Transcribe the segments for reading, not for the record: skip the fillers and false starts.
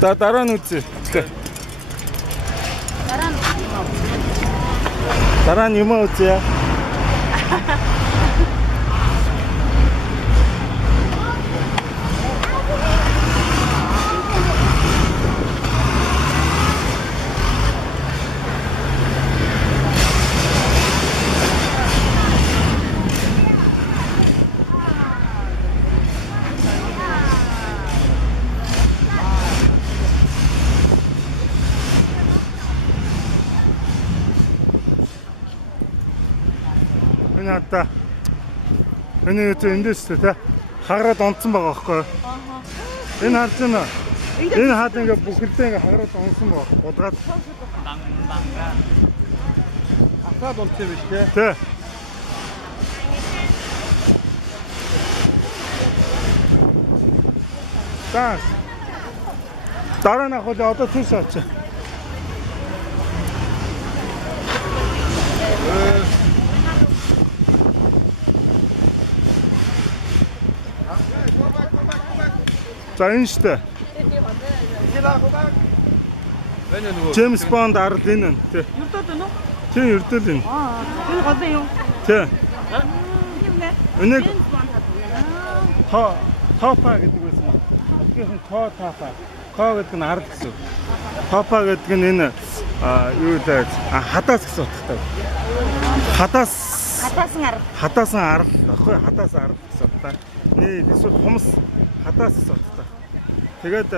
Дараа нь үзье. Дараа нь юм үзье. Надаа энэ эндээс тэ хагараад онцсон байгаа байхгүй юу? Энэ харж байна. Энэ хаад ингээ бүхэлдээ ингээ хагараад онцсон байгаа. Удгаад ахаад онцсон биш тий. Тий. Таас. Дараа нь ахвал одоо цус очоо. За энэ штэ. Джеймс Бонд арал энэ тий. Юрдод нь үү? Тий, юрдод энэ. Энэ гол юм. Тий. Юу нэ? Энийг топа гэдэг байсан. Одгийнхэн топа. Ко гэдэг нь арал гэсэн. Топа гэдэг нь энэ юу вэ? Хадаас гэсэн утгатай. Хатаасан арал. Хатаасан арал баггүй хатаасан арал гэсэн утгатай. Нээ эсвэл хумс хадаас гэсэн утгатай. Тэгээд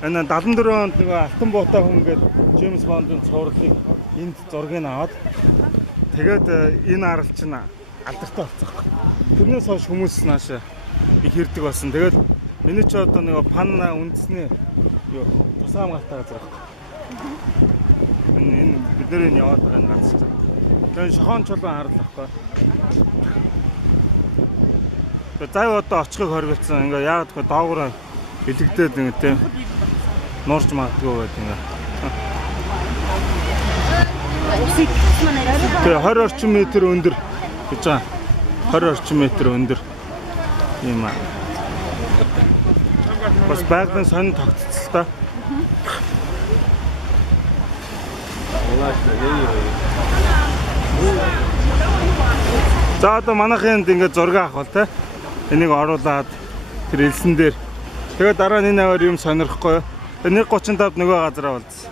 энэ 74 онд нэг алтан буутай хүн гэдэг Джеймс Бондын цувралыг энд зургийг аваад тэгээд энэ арал чинь алдартай болцсон. Тэрнээс хойш хүмүүс нааш их хэрдэг болсон. Тэгээд энэ ч одоо нэг панна үндэсний юу тусгай хамгаалтай газар байхгүй. Энэ бидний яваад байгаа энэ газар чинь. Тэгээд шохон чулуун арал байхгүй. Зав одоо очихыг хоригдсан. Ингээ яагаад гэвэл доогоор илэгдээд ингээ тийм нуурч магадгүй байдаг ингээ. Тэгээ 20 орчим метр өндөр гэж байгаа. 20 орчим метр өндөр юм аа. Бас байгалийн сонин тогтцолтой. За одоо манайхын ингээ зураг авах бол те. Энийг оруулаад тэр элсэн дээр. Тэгээд дараа нь энэ аваар юм сонирхгүй. 1:35 нөгөө газараа болцсон.